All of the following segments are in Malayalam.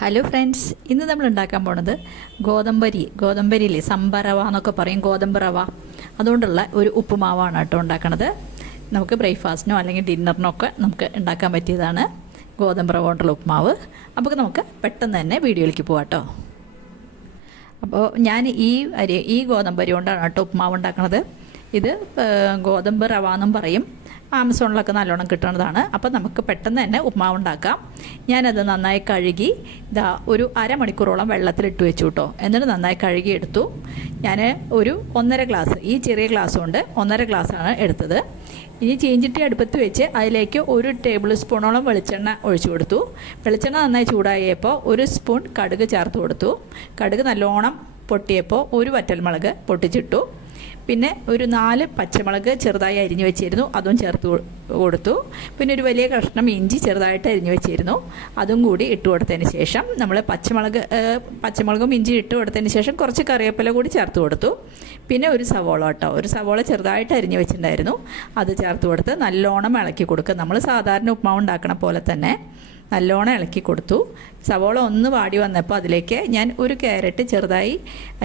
ഹലോ ഫ്രണ്ട്സ്, ഇന്ന് നമ്മൾ ഉണ്ടാക്കാൻ പോണത് ഗോതമ്പരിയില്ലേ, സംഭരവ എന്നൊക്കെ പറയും, ഗോതമ്പ് റവ. അതുകൊണ്ടുള്ള ഒരു ഉപ്പുമാവാണ് കേട്ടോ ഉണ്ടാക്കണത്. നമുക്ക് ബ്രേക്ക്ഫാസ്റ്റിനോ അല്ലെങ്കിൽ ഡിന്നറിനോ ഒക്കെ നമുക്ക് ഉണ്ടാക്കാൻ പറ്റിയതാണ് ഗോതമ്പ് റവ കൊണ്ടുള്ള ഉപ്പുമാവ്. അപ്പോൾ നമുക്ക് പെട്ടെന്ന് തന്നെ വീഡിയോയിലേക്ക് പോകാം കേട്ടോ. അപ്പോൾ ഞാൻ ഈ ഗോതമ്പരി കൊണ്ടാണ് കേട്ടോ ഉപ്പുമാവ് ഉണ്ടാക്കണത്. ഇത് ഗോതമ്പ് റവ എന്നും പറയും. ആമസോണിലൊക്കെ നല്ലോണം കിട്ടുന്നതാണ്. അപ്പോൾ നമുക്ക് പെട്ടെന്ന് തന്നെ ഉപ്പുമാവ് ഉണ്ടാക്കാം. ഞാനത് നന്നായി കഴുകി ഒരു അരമണിക്കൂറോളം വെള്ളത്തിലിട്ട് വെച്ചു കേട്ടോ. എന്നിട്ട് നന്നായി കഴുകി എടുത്തു. ഞാൻ ഒരു 1.5 ഗ്ലാസ്, ഈ ചെറിയ ഗ്ലാസ് കൊണ്ട് 1.5 ഗ്ലാസ്സാണ് എടുത്തത്. ഇനി ചീഞ്ചട്ടി അടുപ്പത്ത് വെച്ച് അതിലേക്ക് 1 ടേബിൾ സ്പൂണോളം വെളിച്ചെണ്ണ ഒഴിച്ചു കൊടുത്തു. വെളിച്ചെണ്ണ നന്നായി ചൂടായപ്പോൾ 1 സ്പൂൺ കടുക് ചേർത്ത് കൊടുത്തു. കടുക് നല്ലോണം പൊട്ടിയപ്പോൾ 1 വറ്റൽമുളക് പൊട്ടിച്ചിട്ടു. പിന്നെ ഒരു 4 പച്ചമുളക് ചെറുതായി അരിഞ്ഞു വെച്ചിരുന്നു, അതും ചേർത്ത് കൊടുത്തു. പിന്നെ ഒരു വലിയ കഷ്ണം ഇഞ്ചി ചെറുതായിട്ട് അരിഞ്ഞു വെച്ചിരുന്നു, അതും കൂടി ഇട്ട് കൊടുത്തതിന് ശേഷം നമ്മൾ പച്ചമുളകും ഇഞ്ചി ഇട്ട് കൊടുത്തതിന് ശേഷം കുറച്ച് കറിവേപ്പില കൂടി ചേർത്ത് കൊടുത്തു. പിന്നെ ഒരു സവോള ചെറുതായിട്ട് അരിഞ്ഞു വെച്ചിട്ടുണ്ടായിരുന്നു, അത് ചേർത്ത് കൊടുത്ത് നല്ലോണം ഇളക്കി കൊടുക്കുക. നമ്മൾ സാധാരണ ഉപ്മാവ് ഉണ്ടാക്കണ പോലെ തന്നെ നല്ലോണം ഇളക്കി കൊടുത്തു. സവോള ഒന്ന് വാടി വന്നപ്പോൾ അതിലേക്ക് ഞാൻ ഒരു ക്യാരറ്റ് ചെറുതായി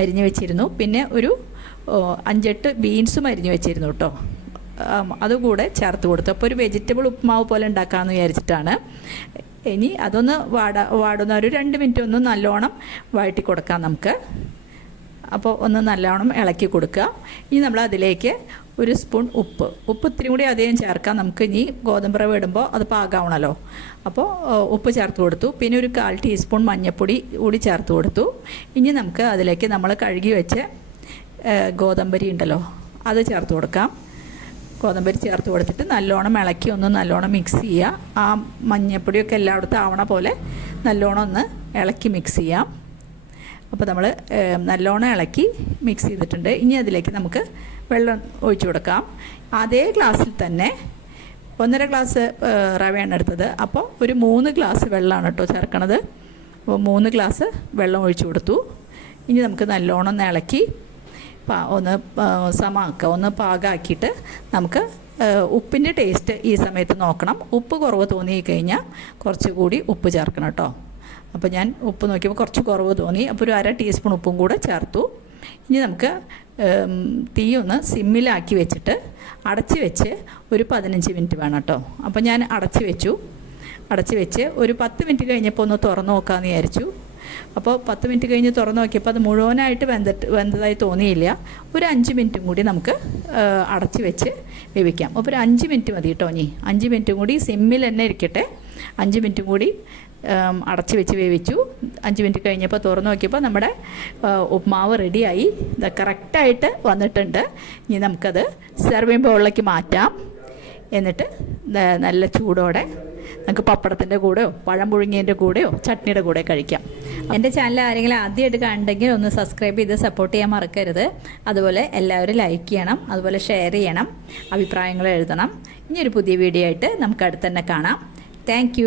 അരിഞ്ഞു വെച്ചിരുന്നു, പിന്നെ ഒരു 5-8 ബീൻസും അരിഞ്ഞു വെച്ചിരുന്നു കേട്ടോ, അതുകൂടെ ചേർത്ത് കൊടുത്തു. അപ്പോൾ ഒരു വെജിറ്റബിൾ ഉപ്മാവ് പോലെ ഉണ്ടാക്കാമെന്ന് വിചാരിച്ചിട്ടാണ്. ഇനി അതൊന്ന് വാടുന്ന ഒരു 2 മിനിറ്റ് ഒന്ന് നല്ലോണം വഴറ്റി കൊടുക്കാം നമുക്ക്. അപ്പോൾ ഒന്ന് നല്ലോണം ഇളക്കി കൊടുക്കുക. ഇനി നമ്മൾ അതിലേക്ക് 1 സ്പൂൺ ഉപ്പ് ഇത്തിരി കൂടി അധികം ചേർക്കാം നമുക്ക്. ഇനി ഗോതമ്പ് റവ ഇടുമ്പോൾ അത് പാകാവണമല്ലോ. അപ്പോൾ ഉപ്പ് ചേർത്ത് കൊടുത്തു. പിന്നെ ഒരു 1/4 ടീസ്പൂൺ മഞ്ഞൾപ്പൊടി കൂടി ചേർത്ത് കൊടുത്തു. ഇനി നമുക്ക് അതിലേക്ക് നമ്മൾ കഴുകി വെച്ച് ഗോതമ്പരി ഉണ്ടല്ലോ, അത് ചേർത്ത് കൊടുക്കാം. ഗോതമ്പരി ചേർത്ത് കൊടുത്തിട്ട് നല്ലോണം ഇളക്കി ഒന്ന് നല്ലോണം മിക്സ് ചെയ്യുക. ആ മഞ്ഞൾപ്പൊടിയൊക്കെ എല്ലായിടത്തും ആവണ പോലെ നല്ലോണം ഒന്ന് ഇളക്കി മിക്സ് ചെയ്യാം. അപ്പോൾ നമ്മൾ നല്ലോണം ഇളക്കി മിക്സ് ചെയ്തിട്ടുണ്ട്. ഇനി അതിലേക്ക് നമുക്ക് വെള്ളം ഒഴിച്ചു കൊടുക്കാം. അതേ ഗ്ലാസ്സിൽ തന്നെ 1.5 ഗ്ലാസ് റവയാണ് എടുത്തത്. അപ്പോൾ ഒരു 3 ഗ്ലാസ് വെള്ളമാണ് കേട്ടോ ചേർക്കണത്. അപ്പോൾ 3 ഗ്ലാസ് വെള്ളം ഒഴിച്ചു കൊടുത്തു. ഇനി നമുക്ക് നല്ലോണം ഒന്ന് ഇളക്കി ഒന്ന് സമാക്കുക, ഒന്ന് പാകമാക്കിയിട്ട് നമുക്ക് ഉപ്പിൻ്റെ ടേസ്റ്റ് ഈ സമയത്ത് നോക്കണം. ഉപ്പ് കുറവ് തോന്നി കഴിഞ്ഞാൽ കുറച്ചുകൂടി ഉപ്പ് ചേർക്കണം കേട്ടോ. അപ്പോൾ ഞാൻ ഉപ്പ് നോക്കിയപ്പോൾ കുറച്ച് കുറവ് തോന്നി, അപ്പോൾ ഒരു 1/2 ടീസ്പൂൺ ഉപ്പും കൂടെ ചേർത്തു. ഇനി നമുക്ക് തീ ഒന്ന് സിമ്മിലാക്കി വെച്ചിട്ട് അടച്ച് വെച്ച് ഒരു 15 മിനിറ്റ് വേണം കേട്ടോ. അപ്പോൾ ഞാൻ അടച്ച് വെച്ച് ഒരു 10 മിനിറ്റ് കഴിഞ്ഞപ്പോൾ ഒന്ന് തുറന്ന് നോക്കാമെന്ന് വിചാരിച്ചു. അപ്പോൾ 10 മിനിറ്റ് കഴിഞ്ഞ് തുറന്ന് നോക്കിയപ്പോൾ അത് മുഴുവനായിട്ട് വെന്തതായി തോന്നിയില്ല. ഒരു 5 മിനിറ്റും കൂടി നമുക്ക് അടച്ച് വെച്ച് വേവിക്കാം. അപ്പോൾ ഒരു 5 മിനിറ്റ് മതി കേട്ടോ. ഇനി 5 മിനിറ്റും കൂടി സിമ്മിൽ തന്നെ ഇരിക്കട്ടെ. 5 മിനിറ്റും കൂടി അടച്ച് വെച്ച് വേവിച്ചു. 5 മിനിറ്റ് കഴിഞ്ഞപ്പോൾ തുറന്ന് നോക്കിയപ്പോൾ നമ്മുടെ ഉപ്മാവ് റെഡിയായി. ഇത് കറക്റ്റായിട്ട് വന്നിട്ടുണ്ട്. ഇനി നമുക്കത് സെർവിങ് ബൗളിലേക്ക് മാറ്റാം. എന്നിട്ട് നല്ല ചൂടോടെ നമുക്ക് പപ്പടത്തിൻ്റെ കൂടെയോ പഴം പുഴുങ്ങിയതിൻ്റെ കൂടെയോ ചട്നിയുടെ കൂടെ കഴിക്കാം. എൻ്റെ ചാനൽ ആരെങ്കിലും ആദ്യമായിട്ട് കണ്ടെങ്കിൽ ഒന്ന് സബ്സ്ക്രൈബ് ചെയ്ത് സപ്പോർട്ട് ചെയ്യാൻ മറക്കരുത്. അതുപോലെ എല്ലാവരും ലൈക്ക് ചെയ്യണം, അതുപോലെ ഷെയർ ചെയ്യണം, അഭിപ്രായങ്ങൾ എഴുതണം. ഇനി ഒരു പുതിയ വീഡിയോ ആയിട്ട് നമുക്ക് അടുത്ത് തന്നെ കാണാം. താങ്ക്